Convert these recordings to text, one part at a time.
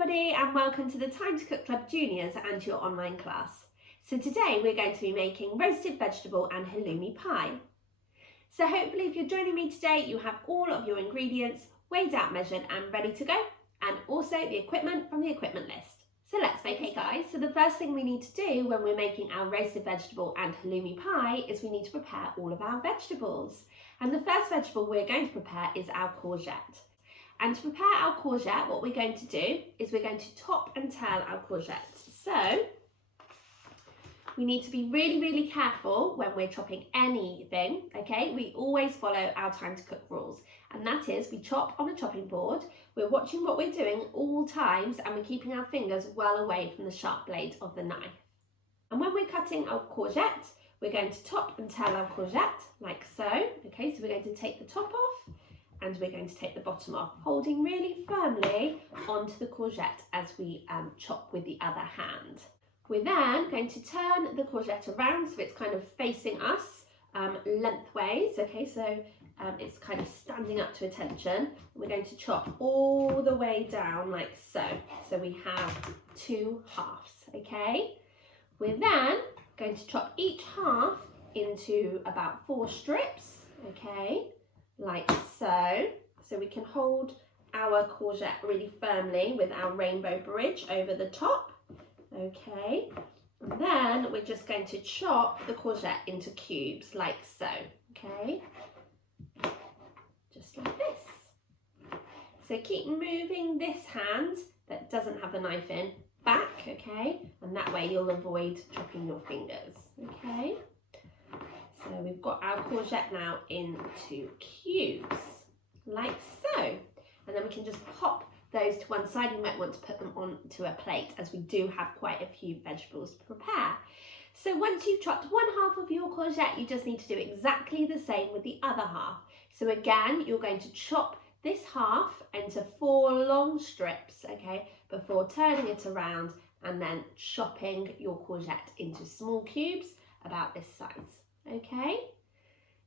everybody and welcome to the Time to Cook Club Juniors and your online class. So today we're going to be making roasted vegetable and halloumi pie. So hopefully if you're joining me today you have all of your ingredients weighed out, measured and ready to go, and also the equipment from the equipment list. So let's make it, guys. So the first thing we need to do when we're making our roasted vegetable and halloumi pie is we need to prepare all of our vegetables. And the first vegetable we're going to prepare is our courgette. And to prepare our courgette, what we're going to do is we're going to top and tail our courgettes. So we need to be really careful when we're chopping anything, okay? We always follow our Time to Cook rules, and that is we chop on a chopping board, we're watching what we're doing all times, and we're keeping our fingers well away from the sharp blade of the knife. And when we're cutting our courgette, we're going to top and tail our courgette like so, okay? So we're going to take the top off, and we're going to take the bottom off, holding really firmly onto the courgette as we chop with the other hand. We're then going to turn the courgette around so it's kind of facing us lengthways, okay, so it's kind of standing up to attention. We're going to chop all the way down like so. So we have two halves, okay? We're then going to chop each half into about 4 strips, okay? Like so. So we can hold our courgette really firmly with our rainbow bridge over the top, okay? And then we're just going to chop the courgette into cubes like so, okay? Just like this. So keep moving this hand that doesn't have the knife in back, okay? And that way you'll avoid chopping your fingers, okay? So we've got our courgette now into cubes, like so. And then we can just pop those to one side. You might want to put them onto a plate as we do have quite a few vegetables to prepare. So once you've chopped one half of your courgette, you just need to do exactly the same with the other half. So again, you're going to chop this half into 4 long strips, okay, before turning it around and then chopping your courgette into small cubes about this size. Okay,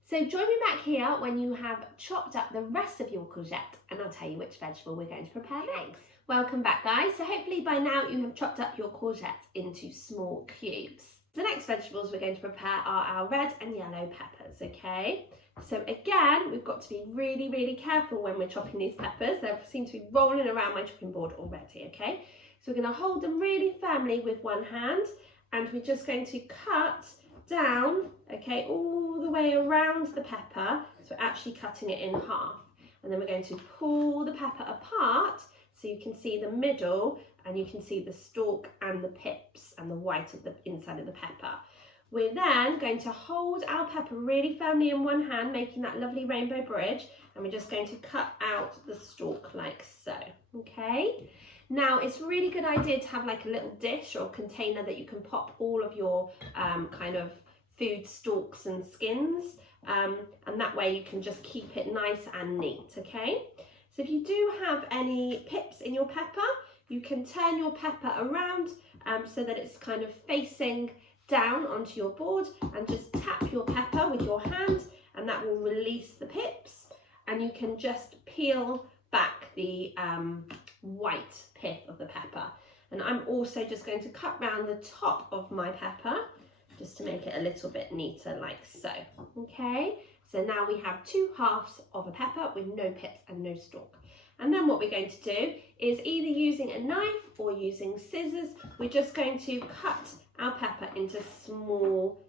so join me back here when you have chopped up the rest of your courgette and I'll tell you which vegetable we're going to prepare next. Welcome back, guys. So hopefully by now you have chopped up your courgette into small cubes. The next vegetables we're going to prepare are our red and yellow peppers, okay? So again, we've got to be really careful when we're chopping these peppers. They seem to be rolling around my chopping board already, okay? So we're going to hold them really firmly with one hand and we're just going to cut down, okay, all the way around the pepper, so we're actually cutting it in half, and then we're going to pull the pepper apart so you can see the middle and you can see the stalk and the pips and the white of the inside of the pepper. We're then going to hold our pepper really firmly in one hand, making that lovely rainbow bridge, and we're just going to cut out the stalk like so, okay? Now, it's a really good idea to have like a little dish or container that you can pop all of your kind of food stalks and skins, and that way you can just keep it nice and neat, okay? So if you do have any pips in your pepper, you can turn your pepper around so that it's kind of facing down onto your board, and just tap your pepper with your hand and that will release the pips, and you can just peel back the white pith of the pepper. And I'm also just going to cut round the top of my pepper just to make it a little bit neater like so, okay? So now we have 2 halves of a pepper with no pips and no stalk. And then what we're going to do is either using a knife or using scissors, we're just going to cut our pepper into small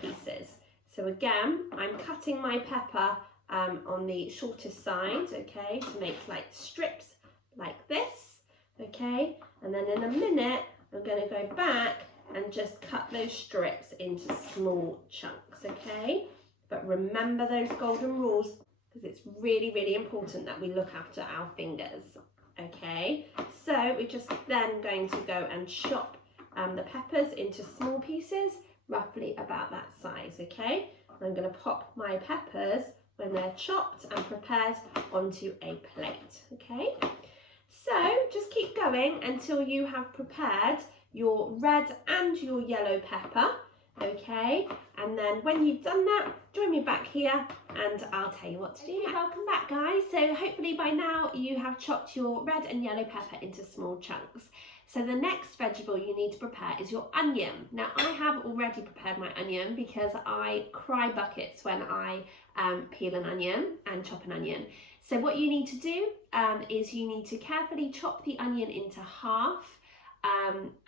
pieces. So again, I'm cutting my pepper on the shortest side, okay, to make like strips like this, okay, and then in a minute I'm going to go back and just cut those strips into small chunks, okay? But remember those golden rules, because it's really important that we look after our fingers, okay? So we're just then going to go and chop the peppers into small pieces, roughly about that size, okay? I'm going to pop my peppers when they're chopped and prepared onto a plate, okay? So just keep going until you have prepared your red and your yellow pepper, okay? And then when you've done that, join me back here and I'll tell you what to do. Welcome back, guys. So hopefully by now you have chopped your red and yellow pepper into small chunks. So the next vegetable you need to prepare is your onion. Now I have already prepared my onion because I cry buckets when I peel an onion and chop an onion. So what you need to do is you need to carefully chop the onion into half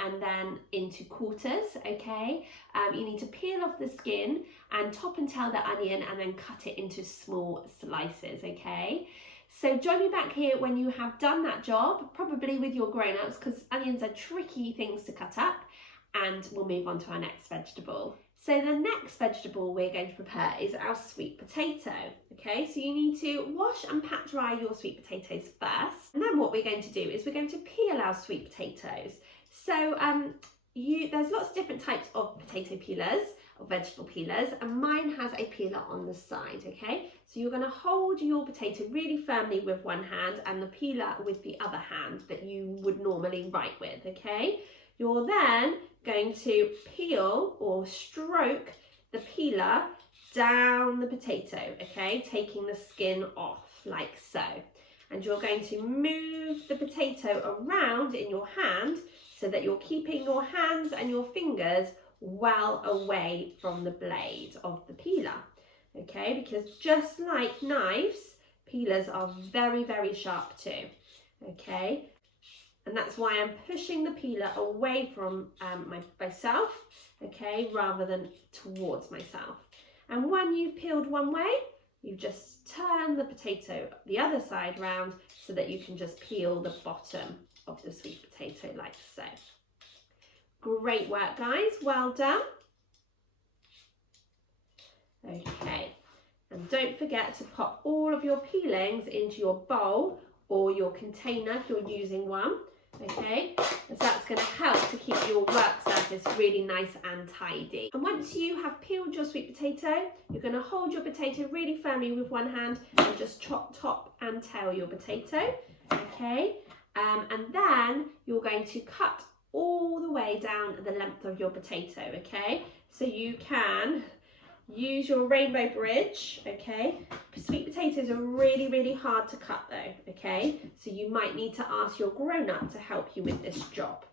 and then into quarters, okay? You need to peel off the skin and top and tail the onion and then cut it into small slices, okay? So join me back here when you have done that job, probably with your grown-ups, because onions are tricky things to cut up, and we'll move on to our next vegetable. So the next vegetable we're going to prepare is our sweet potato, okay? So you need to wash and pat dry your sweet potatoes first, and then what we're going to do is we're going to peel our sweet potatoes. So there's lots of different types of potato peelers, or vegetable peelers, and mine has a peeler on the side, okay? So you're going to hold your potato really firmly with one hand and the peeler with the other hand that you would normally write with, okay? You're then going to peel or stroke the peeler down the potato, okay? Taking the skin off like so. And you're going to move the potato around in your hand so that you're keeping your hands and your fingers well away from the blade of the peeler, okay? Because just like knives, peelers are very, very sharp too, okay? And that's why I'm pushing the peeler away from myself, okay, rather than towards myself. And when you've peeled one way, you just turn the potato the other side round so that you can just peel the bottom of the sweet potato like so. Great work, guys, well done. Okay, and don't forget to pop all of your peelings into your bowl or your container if you're using one, okay, as that's going to help to keep your work surface really nice and tidy. And once you have peeled your sweet potato, you're going to hold your potato really firmly with one hand and just chop top and tail your potato, okay, and then you're going to cut all the way down the length of your potato, okay? So you can use your rainbow bridge, okay? Sweet potatoes are really, really hard to cut though, okay? So you might need to ask your grown-up to help you with this job,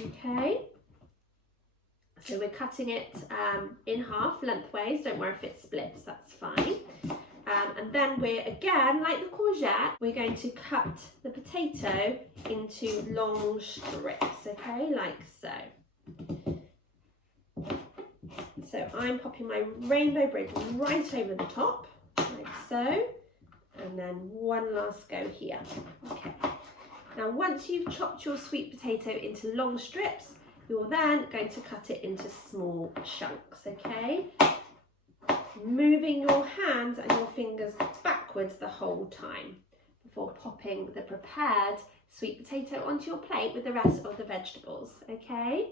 okay? So we're cutting it in half lengthways. Don't worry if it splits, that's fine. And then we're, again, like the courgette, we're going to cut the potato into long strips, okay, like so. So I'm popping my rainbow bridge right over the top, like so, and then one last go here, okay. Now once you've chopped your sweet potato into long strips, you're then going to cut it into small chunks, okay? Moving your hands and your fingers backwards the whole time before popping the prepared sweet potato onto your plate with the rest of the vegetables, okay?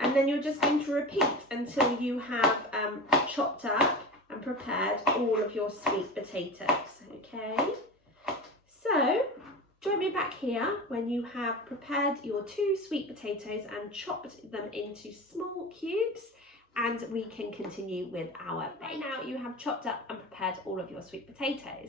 And then you're just going to repeat until you have chopped up and prepared all of your sweet potatoes, okay? So join me back here when you have prepared your 2 sweet potatoes and chopped them into small cubes, and we can continue with our bake. Now you have chopped up and prepared all of your sweet potatoes.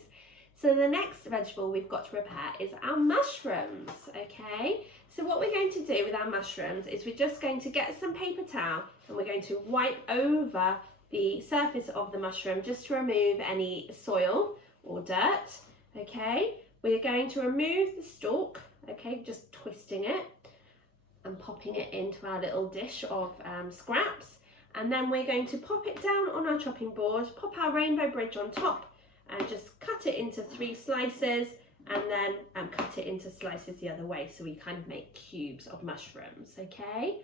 So the next vegetable we've got to prepare is our mushrooms, okay? So what we're going to do with our mushrooms is we're just going to get some paper towel and we're going to wipe over the surface of the mushroom just to remove any soil or dirt, okay? We're going to remove the stalk, okay, just twisting it and popping it into our little dish of scraps. And then we're going to pop it down on our chopping board, pop our rainbow bridge on top and just cut it into 3 slices and then cut it into slices the other way so we kind of make cubes of mushrooms, okay?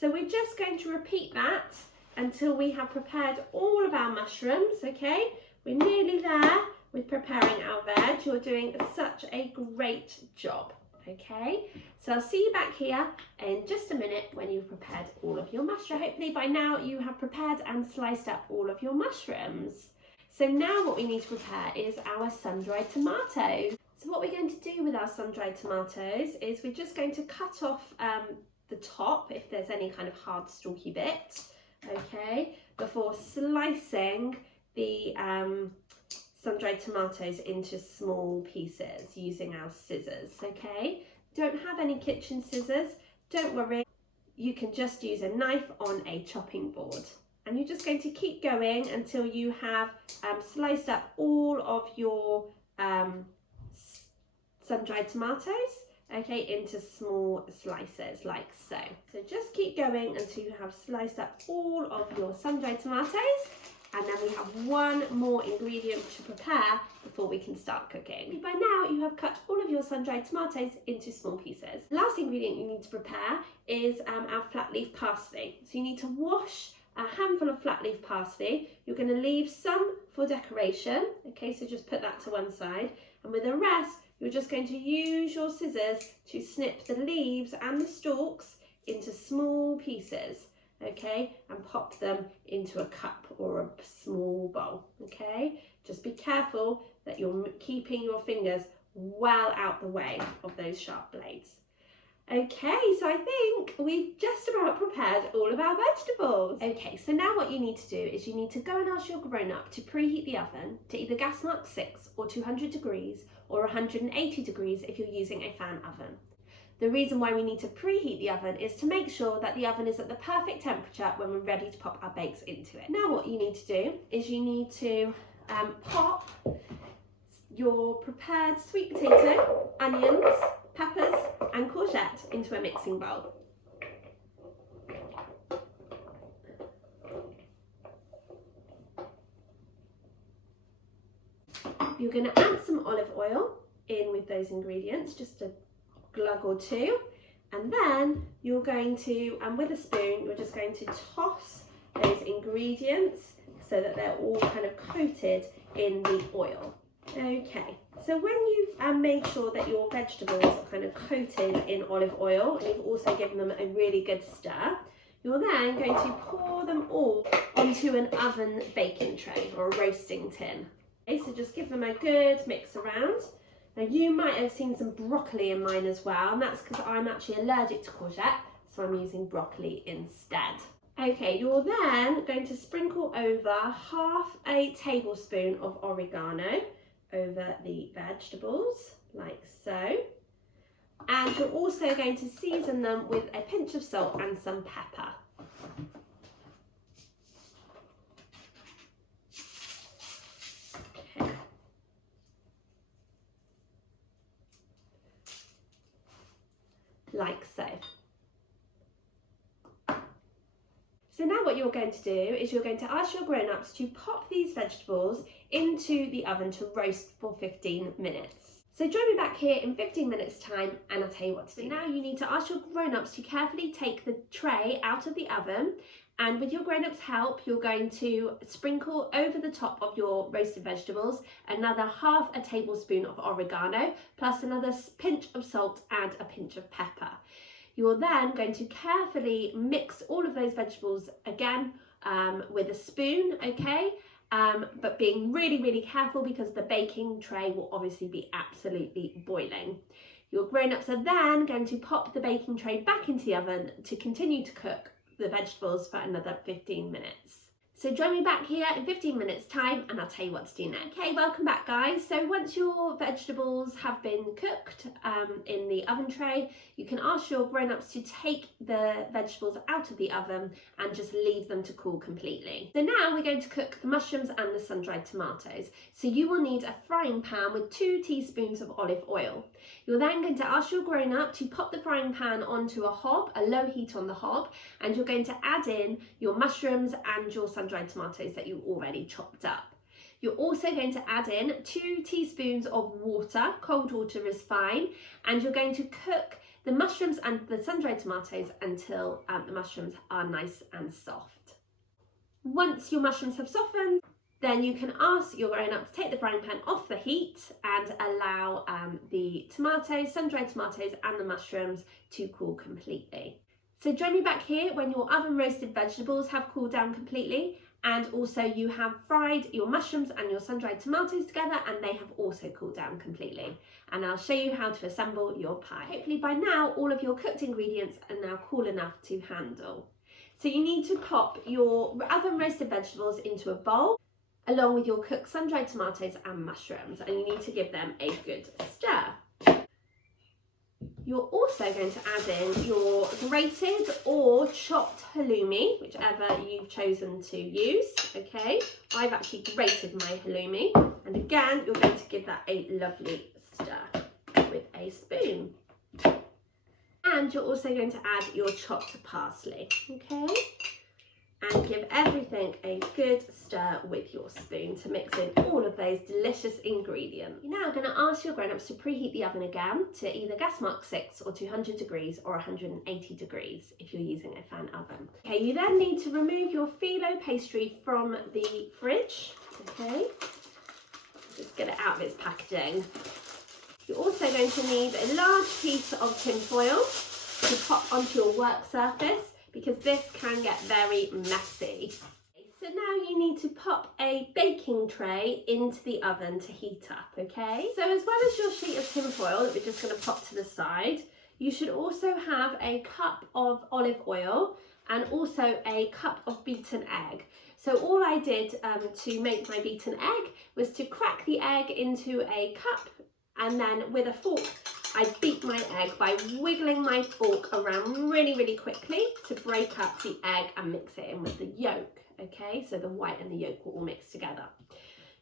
So we're just going to repeat that until we have prepared all of our mushrooms, okay? We're nearly there with preparing our veg. You're doing such a great job, okay? So I'll see you back here in just a minute when you've prepared all of your mushrooms. Hopefully by now you have prepared and sliced up all of your mushrooms. So now what we need to prepare is our sun-dried tomatoes. So what we're going to do with our sun-dried tomatoes is we're just going to cut off the top if there's any kind of hard stalky bit, okay, before slicing the sun-dried tomatoes into small pieces using our scissors, okay? Don't have any kitchen scissors, don't worry, you can just use a knife on a chopping board. And you're just going to keep going until you have sliced up all of your sun-dried tomatoes, okay, into small slices like so. So just keep going until you have sliced up all of your sun-dried tomatoes, and then we have one more ingredient to prepare before we can start cooking. By now you have cut all of your sun-dried tomatoes into small pieces. The last ingredient you need to prepare is our flat leaf parsley. So you need to wash a handful of flat leaf parsley. You're going to leave some for decoration, okay, so just put that to one side, and with the rest you're just going to use your scissors to snip the leaves and the stalks into small pieces, okay, and pop them into a cup or a small bowl, okay. Just be careful that you're keeping your fingers well out the way of those sharp blades. Okay, so I think we've just about prepared all of our vegetables. Okay, so now what you need to do is you need to go and ask your grown-up to preheat the oven to either gas mark 6 or 200 degrees or 180 degrees if you're using a fan oven. The reason why we need to preheat the oven is to make sure that the oven is at the perfect temperature when we're ready to pop our bakes into it. Now what you need to do is you need to pop your prepared sweet potato, onions, peppers and courgette into a mixing bowl. You're going to add some olive oil in with those ingredients, just a glug or two, and then you're going to, with a spoon, you're just going to toss those ingredients so that they're all kind of coated in the oil. Okay, so when you've made sure that your vegetables are kind of coated in olive oil and you've also given them a really good stir, you're then going to pour them all onto an oven baking tray or a roasting tin. Okay, so just give them a good mix around. Now you might have seen some broccoli in mine as well, and that's because I'm actually allergic to courgette, so I'm using broccoli instead. Okay, you're then going to sprinkle over half a tablespoon of oregano over the vegetables, like so. And you're also going to season them with a pinch of salt and some pepper. Okay. Like so. So now what you're going to do is you're going to ask your grown-ups to pop these vegetables into the oven to roast for 15 minutes. So join me back here in 15 minutes time and I'll tell you what to do. So now you need to ask your grown-ups to carefully take the tray out of the oven, and with your grown-ups' help you're going to sprinkle over the top of your roasted vegetables another half a tablespoon of oregano plus another pinch of salt and a pinch of pepper. You're then going to carefully mix all of those vegetables again with a spoon, okay? But being really, really careful because the baking tray will obviously be absolutely boiling. Your grown-ups are then going to pop the baking tray back into the oven to continue to cook the vegetables for another 15 minutes. So join me back here in 15 minutes time and I'll tell you what to do next. Okay, welcome back guys. So once your vegetables have been cooked in the oven tray, you can ask your grown-ups to take the vegetables out of the oven and just leave them to cool completely. So now we're going to cook the mushrooms and the sun-dried tomatoes. So you will need a frying pan with 2 teaspoons of olive oil. You're then going to ask your grown-up to pop the frying pan onto a hob, a low heat on the hob, and you're going to add in your mushrooms and your sun-dried tomatoes that you already chopped up. You're also going to add in 2 teaspoons of water, cold water is fine, and you're going to cook the mushrooms and the sun-dried tomatoes until the mushrooms are nice and soft. Once your mushrooms have softened, then you can ask your grown-up to take the frying pan off the heat and allow the tomatoes, sun-dried tomatoes and the mushrooms to cool completely. So join me back here when your oven roasted vegetables have cooled down completely, and also you have fried your mushrooms and your sun-dried tomatoes together and they have also cooled down completely. And I'll show you how to assemble your pie. Hopefully by now all of your cooked ingredients are now cool enough to handle. So you need to pop your oven roasted vegetables into a bowl along with your cooked sun-dried tomatoes and mushrooms, and you need to give them a good stir. You're also going to add in your grated or chopped halloumi, whichever you've chosen to use, okay? I've actually grated my halloumi, and again, you're going to give that a lovely stir with a spoon. And you're also going to add your chopped parsley, okay? And give everything a good stir with your spoon to mix in all of those delicious ingredients. You're now going to ask your grown-ups to preheat the oven again to either gas mark 6 or 200 degrees or 180 degrees if you're using a fan oven. Okay, you then need to remove your phyllo pastry from the fridge, okay? Just get it out of its packaging. You're also going to need a large piece of tin foil to pop onto your work surface, because this can get very messy. So now you need to pop a baking tray into the oven to heat up, okay? So as well as your sheet of tin foil that we're just going to pop to the side, you should also have a cup of olive oil and also a cup of beaten egg. So all I did to make my beaten egg was to crack the egg into a cup, and then with a fork I beat my egg by wiggling my fork around really quickly to break up the egg and mix it in with the yolk, okay? So the white and the yolk will all mix together.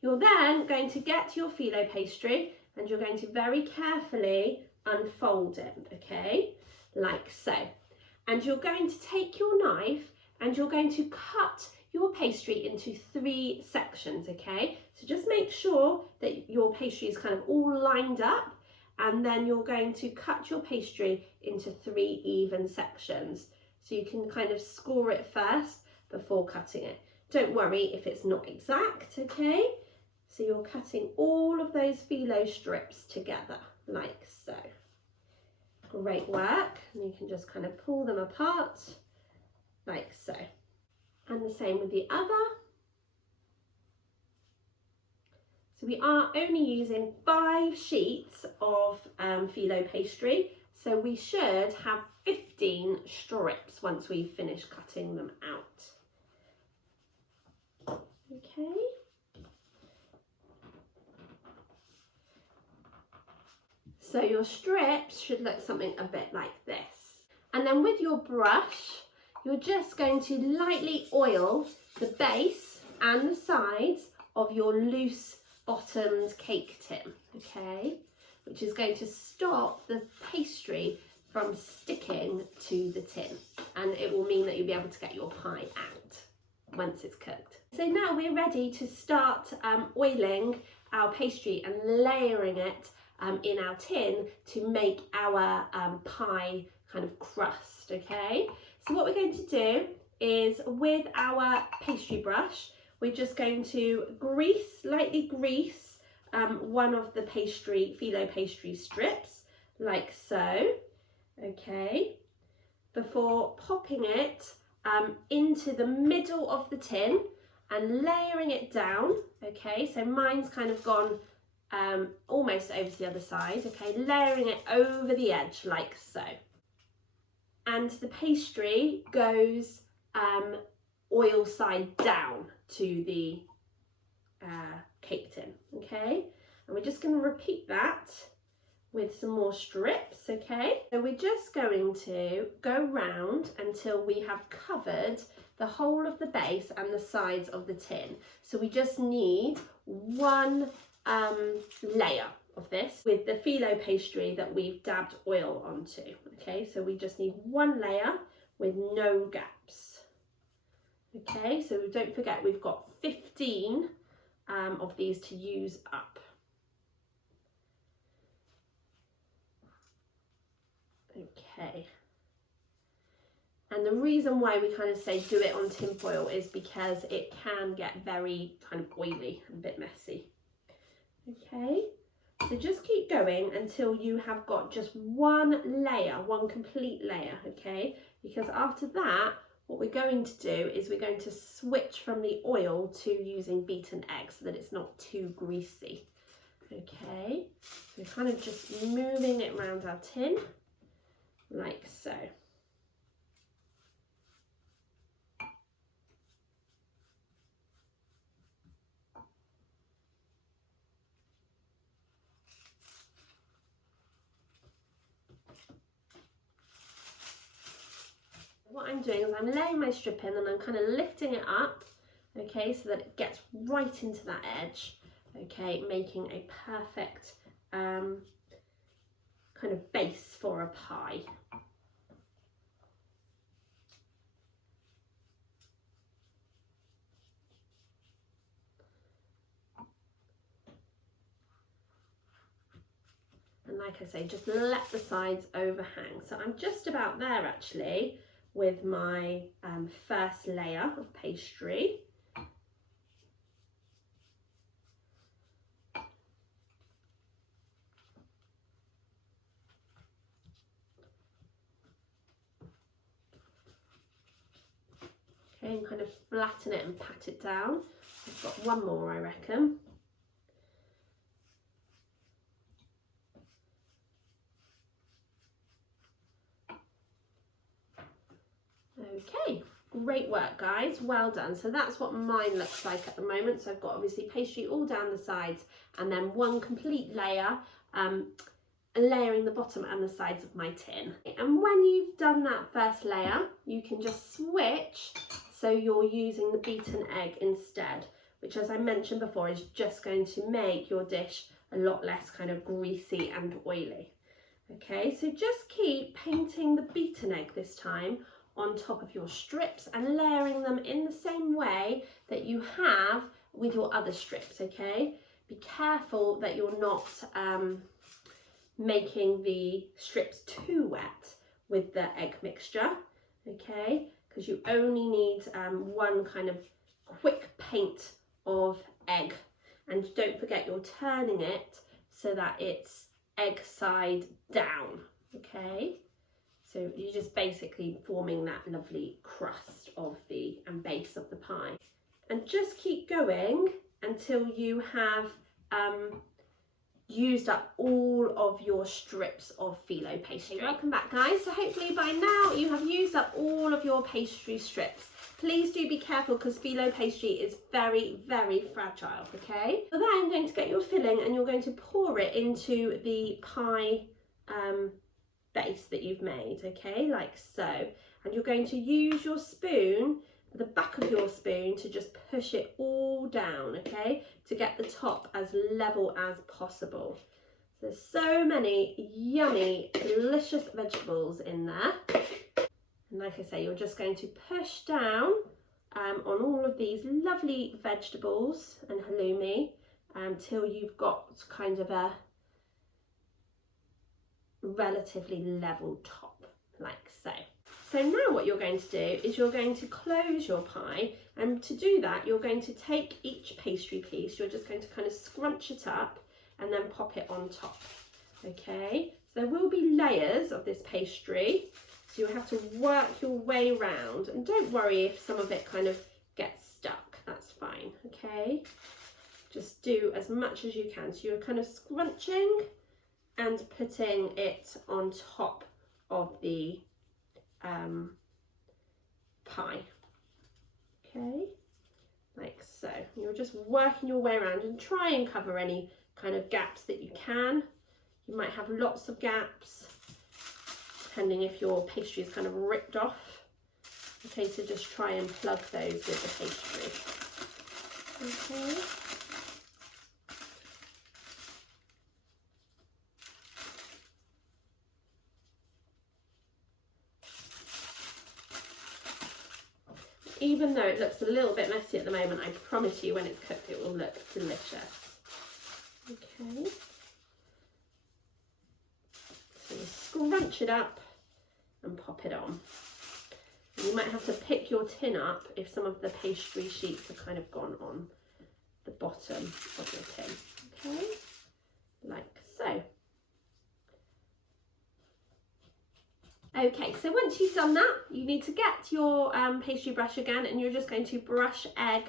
You're then going to get your phyllo pastry and you're going to very carefully unfold it, okay? Like so. And you're going to take your knife and you're going to cut your pastry into 3 sections, okay? So just make sure that your pastry is kind of all lined up, and then you're going to cut your pastry into 3 even sections. So you can kind of score it first before cutting it. Don't worry if it's not exact, okay? So you're cutting all of those phyllo strips together, like so. Great work. And you can just kind of pull them apart, like so. And the same with the other. So we are only using 5 sheets of phyllo pastry, so we should have 15 strips once we finish cutting them out. Okay. So your strips should look something a bit like this. And then with your brush, you're just going to lightly oil the base and the sides of your loose bottomed cake tin, okay, which is going to stop the pastry from sticking to the tin, and it will mean that you'll be able to get your pie out once it's cooked. So now we're ready to start oiling our pastry and layering it in our tin to make our pie kind of crust, okay? So what we're going to do is, with our pastry brush, we're just going to lightly grease one of the phyllo pastry strips, like so, okay, before popping it into the middle of the tin and layering it down, okay, so mine's kind of gone almost over to the other side, okay, layering it over the edge, like so. And the pastry goes oil side down to the cake tin, okay? And we're just going to repeat that with some more strips, okay? So we're just going to go round until we have covered the whole of the base and the sides of the tin. So we just need one layer of this with the phyllo pastry that we've dabbed oil onto, okay? So we just need one layer with no gaps. Okay, so don't forget we've got 15 of these to use up. Okay. And the reason why we kind of say do it on tin foil is because it can get very kind of oily and a bit messy. Okay, so just keep going until you have got just one layer, one complete layer, okay? Because after that, what we're going to do is we're going to switch from the oil to using beaten egg so that it's not too greasy. Okay, so we're kind of just moving it around our tin, like so. what I'm doing is I'm laying my strip in and I'm kind of lifting it up, okay, so that it gets right into that edge, okay, making a perfect kind of base for a pie. And like I say, just let the sides overhang. So I'm just about there actually with my first layer of pastry. Okay, and kind of flatten it and pat it down. I've got one more, I reckon. Okay, great work guys, well done. So that's what mine looks like at the moment. So I've got obviously pastry all down the sides and then one complete layer, layering the bottom and the sides of my tin. And when you've done that first layer, you can just switch so you're using the beaten egg instead, which as I mentioned before is just going to make your dish a lot less kind of greasy and oily. Okay, so just keep painting the beaten egg this time on top of your strips and layering them in the same way that you have with your other strips, okay? Be careful that you're not making the strips too wet with the egg mixture, okay? Because you only need one kind of quick paint of egg. And don't forget you're turning it so that it's egg side down, okay? So you're just basically forming that lovely crust of the and base of the pie. And just keep going until you have used up all of your strips of phyllo pastry. Welcome back guys. So hopefully by now you have used up all of your pastry strips. Please do be careful because phyllo pastry is very, very fragile, okay? So then I'm going to get your filling and you're going to pour it into the pie base that you've made, okay, like so. And you're going to use your spoon, the back of your spoon, to just push it all down, okay, to get the top as level as possible. There's so many yummy, delicious vegetables in there. And like I say, you're just going to push down on all of these lovely vegetables and halloumi until you've got kind of a relatively level top, like so. So now what you're going to do is you're going to close your pie, and to do that you're going to take each pastry piece, you're just going to kind of scrunch it up and then pop it on top, okay? So there will be layers of this pastry, so you'll have to work your way around, and don't worry if some of it kind of gets stuck, that's fine, okay? Just do as much as you can. So you're kind of scrunching and putting it on top of the pie, okay, like so. You're just working your way around and try and cover any kind of gaps that you can. You might have lots of gaps depending if your pastry is kind of ripped off, okay, so just try and plug those with the pastry, okay. Even though it looks a little bit messy at the moment, I promise you when it's cooked it will look delicious. Okay. So you scrunch it up and pop it on. And you might have to pick your tin up if some of the pastry sheets have kind of gone on the bottom of your tin. Okay, like so. Okay, so once you've done that, you need to get your pastry brush again, and you're just going to brush egg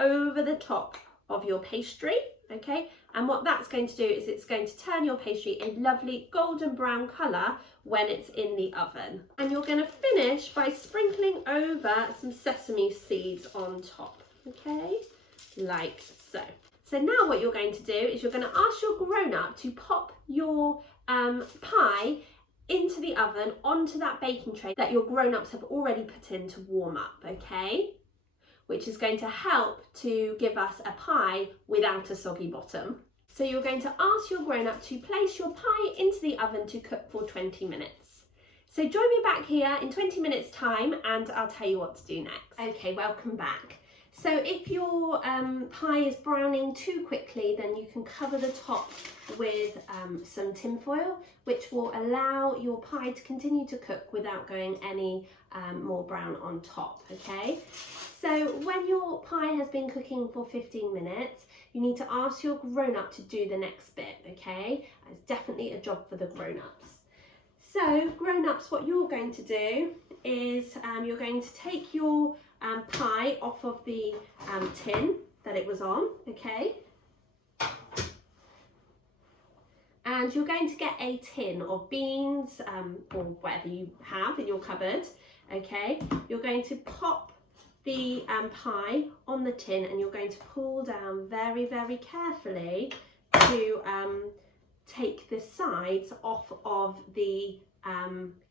over the top of your pastry, okay? And what that's going to do is it's going to turn your pastry a lovely golden brown colour when it's in the oven. And you're going to finish by sprinkling over some sesame seeds on top, okay? Like so. So now what you're going to do is you're going to ask your grown-up to pop your pie into the oven onto that baking tray that your grown-ups have already put in to warm up, okay? Which is going to help to give us a pie without a soggy bottom. So you're going to ask your grown-up to place your pie into the oven to cook for 20 minutes. So join me back here in 20 minutes time and I'll tell you what to do next. Okay, welcome back. So if your pie is browning too quickly, then you can cover the top with some tin foil, which will allow your pie to continue to cook without going any more brown on top, okay? So when your pie has been cooking for 15 minutes, you need to ask your grown-up to do the next bit, okay? It's definitely a job for the grown-ups. So grown-ups, what you're going to do is you're going to take your pie off of the tin that it was on, okay? And you're going to get a tin of beans or whatever you have in your cupboard, okay? You're going to pop the pie on the tin and you're going to pull down very, very carefully to take the sides off of the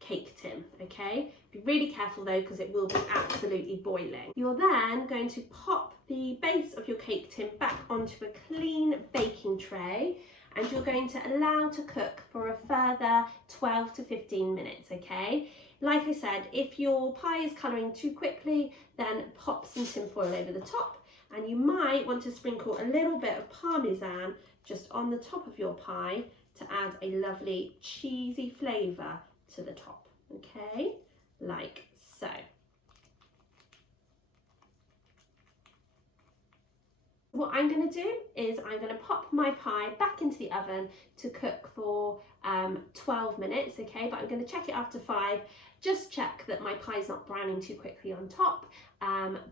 cake tin, okay? Be really careful though, because it will be absolutely boiling. You're then going to pop the base of your cake tin back onto a clean baking tray and you're going to allow to cook for a further 12 to 15 minutes, okay? Like I said, if your pie is colouring too quickly, then pop some tin foil over the top and you might want to sprinkle a little bit of Parmesan just on the top of your pie to add a lovely cheesy flavour to the top, okay? Like so. What I'm going to do is I'm going to pop my pie back into the oven to cook for 12 minutes, okay? But I'm going to check it after 5. Just check that my pie's not browning too quickly on top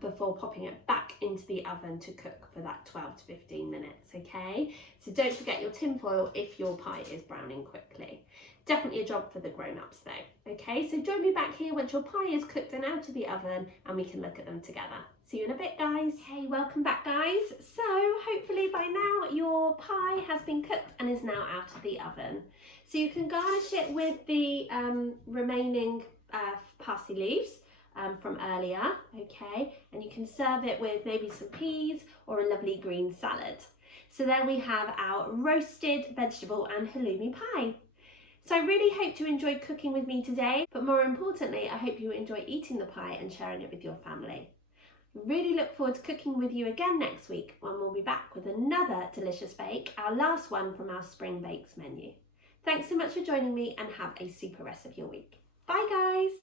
before popping it back into the oven to cook for that 12 to 15 minutes, okay? So don't forget your tin foil if your pie is browning quickly. Definitely a job for the grown-ups though, okay? So join me back here once your pie is cooked and out of the oven and we can look at them together. See you in a bit, guys. Hey, welcome back, guys. So hopefully by now your pie has been cooked and is now out of the oven. So you can garnish it with the remaining parsley leaves from earlier, okay? And you can serve it with maybe some peas or a lovely green salad. So there we have our roasted vegetable and halloumi pie. So I really hope you enjoyed cooking with me today, but more importantly, I hope you enjoy eating the pie and sharing it with your family. Really look forward to cooking with you again next week when we'll be back with another delicious bake, our last one from our Spring Bakes menu. Thanks so much for joining me and have a super rest of your week.